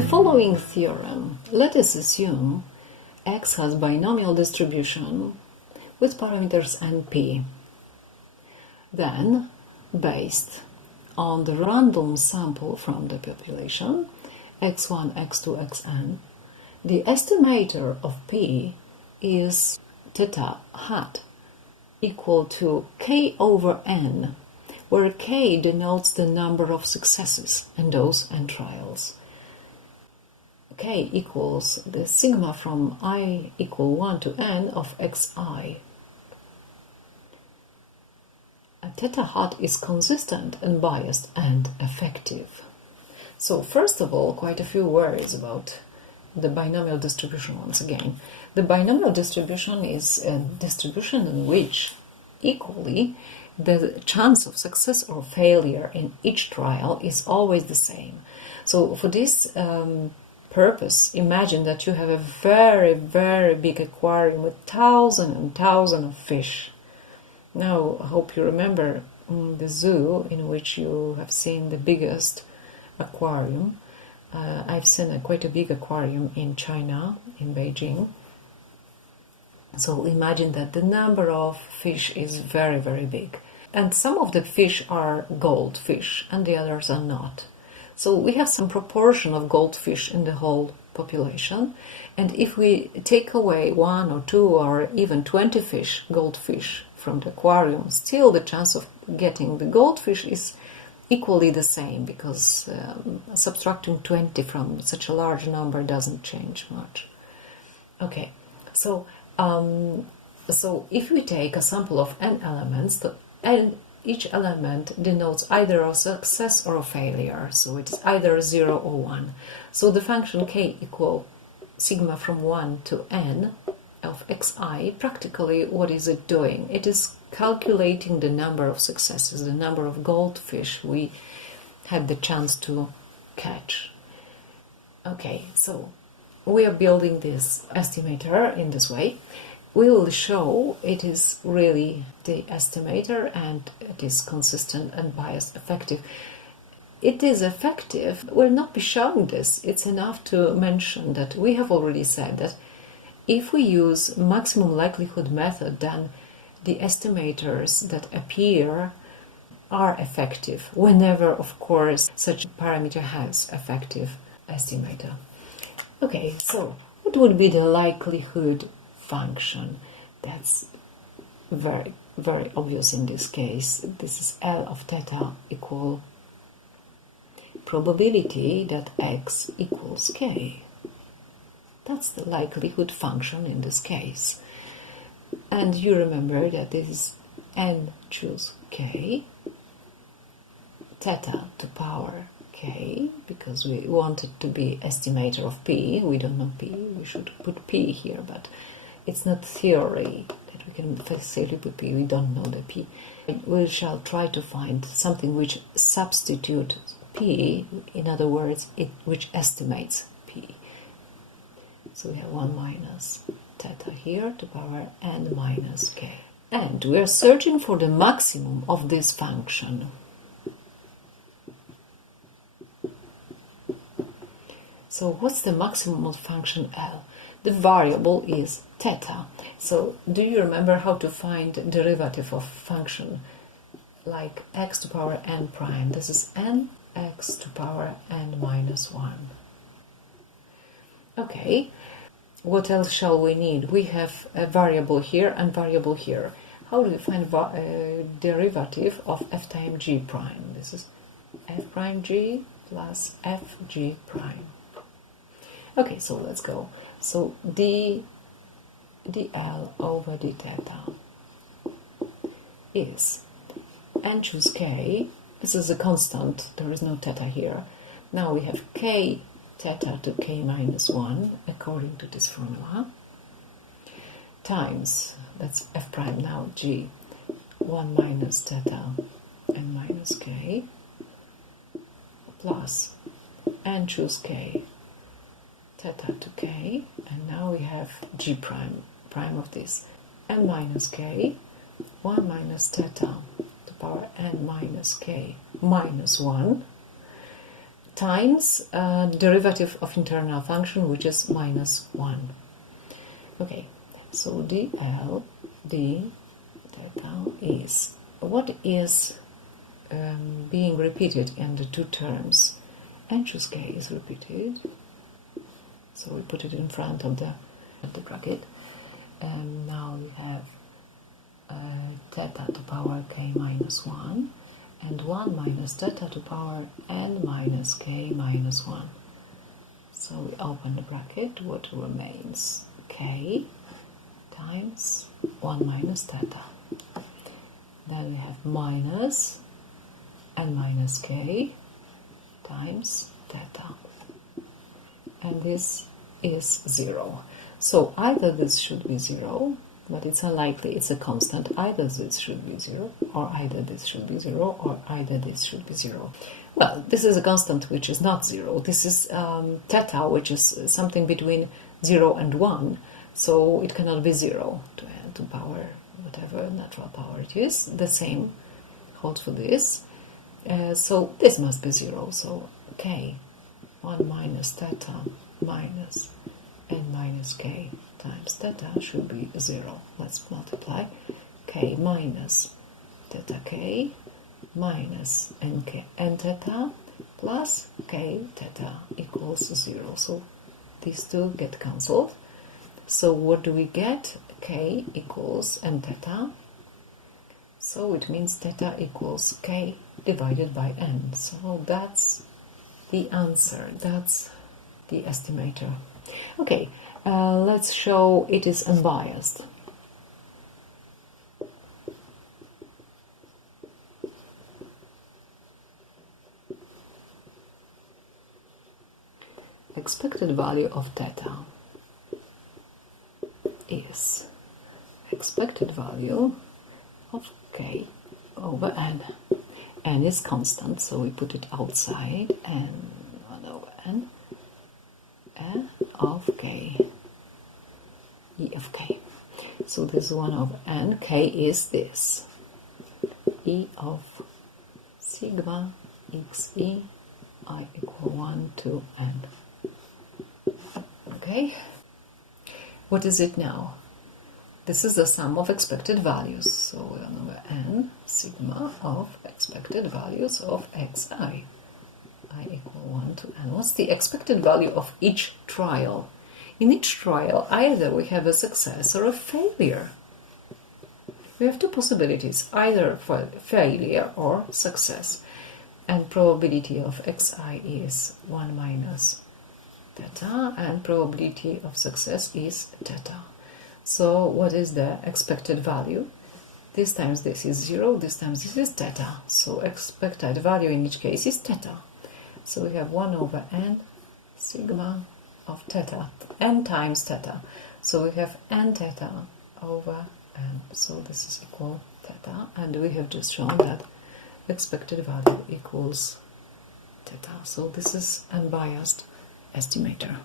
the following theorem, let us assume x has binomial distribution with parameters n, p. Then, based on the random sample from the population, x1, x2, xn, the estimator of p is theta hat equal to k over n, where k denotes the number of successes in those n trials. K equals the sigma from I equal 1 to n of xi. A theta hat is consistent, unbiased, and effective. So first of all, quite a few words about the binomial distribution once again. The binomial distribution is a distribution in which equally the chance of success or failure in each trial is always the same. So for this purpose, imagine that you have a very, very big aquarium with thousands and thousands of fish. Now, I hope you remember the zoo in which you have seen the biggest aquarium. I've seen quite a big aquarium in China, in Beijing. So imagine that the number of fish is very, very big. And some of the fish are goldfish and the others are not. So we have some proportion of goldfish in the whole population. And if we take away 1 or 2 or even 20 goldfish from the aquarium, still the chance of getting the goldfish is equally the same, because subtracting 20 from such a large number doesn't change much. Okay, so if we take a sample of n elements, each element denotes either a success or a failure, so it's either 0 or 1. So the function k equal sigma from 1 to n of xi, practically what is it doing? It is calculating the number of successes, the number of goldfish we had the chance to catch. Okay, so we are building this estimator in this way. We will show it is really the estimator and it is consistent, unbiased, effective. It is effective. We'll not be showing this. It's enough to mention that we have already said that if we use maximum likelihood method, then the estimators that appear are effective whenever, of course, such a parameter has effective estimator. Okay, so what would be the likelihood function? That's very, very obvious in this case. This is L of theta equal probability that x equals k. That's the likelihood function in this case. And you remember that this is n choose k, theta to power k, because we want it to be estimator of p. We don't know p, we should put p here, but it's not theory that we can safely put p, we don't know the p. We shall try to find something which substitutes p, in other words, which estimates p. So we have 1 minus theta here to power n minus k. And we are searching for the maximum of this function. So what's the maximum of function L? The variable is theta. So do you remember how to find derivative of function like x to power n prime? This is n x to power n minus 1. Okay, what else shall we need? We have a variable here and variable here. How do we find derivative of f times g prime? This is f prime g plus f g prime. Okay, so let's go. So dl over d theta is n choose k. This is a constant, there is no theta here. Now we have k theta to k minus 1 according to this formula, times, that's f prime now, g, 1 minus theta n minus k, plus n choose k theta to k, and now we have g prime, prime of this, n minus k, 1 minus theta to power n minus k minus 1, times derivative of internal function, which is minus 1. Okay, so dl d theta is what is being repeated in the two terms. N choose k is repeated, so we put it in front of the bracket, and now we have theta to power k minus 1 and 1 minus theta to power n minus k minus 1. So we open the bracket, what remains? K times 1 minus theta. Then we have minus n minus k times theta. And this is 0. So either this should be 0, but it's unlikely, it's a constant. Either this should be 0, or either this should be 0, or either this should be 0. Well, this is a constant which is not 0. This is theta, which is something between 0 and 1. So it cannot be 0 to power whatever natural power it is. The same holds for this. So this must be 0. So k, 1 minus theta minus n minus k times theta should be 0. Let's multiply. K minus theta k minus n theta plus k theta equals 0. So these two get cancelled. So what do we get? K equals n theta. So it means theta equals k divided by n. So that's the answer. That's the estimator. Okay, let's show it is unbiased. Expected value of theta is expected value of k over n. N is constant, so we put it outside, and 1 over n of k, e of k. So this 1 over n, k is this, e of sigma xe I equal 1 to n. Okay, what is it now? This is the sum of expected values, so 1 over n sigma of expected values of xi. I equal 1 to n. What's the expected value of each trial? In each trial, either we have a success or a failure. We have two possibilities, either for failure or success. And probability of xi is 1 minus theta, and probability of success is theta. So what is the expected value? This times this is 0, this times this is theta. So expected value in each case is theta. So we have 1 over n sigma of theta, n times theta. So we have n theta over n. So this is equal theta, and we have just shown that expected value equals theta. So this is unbiased estimator.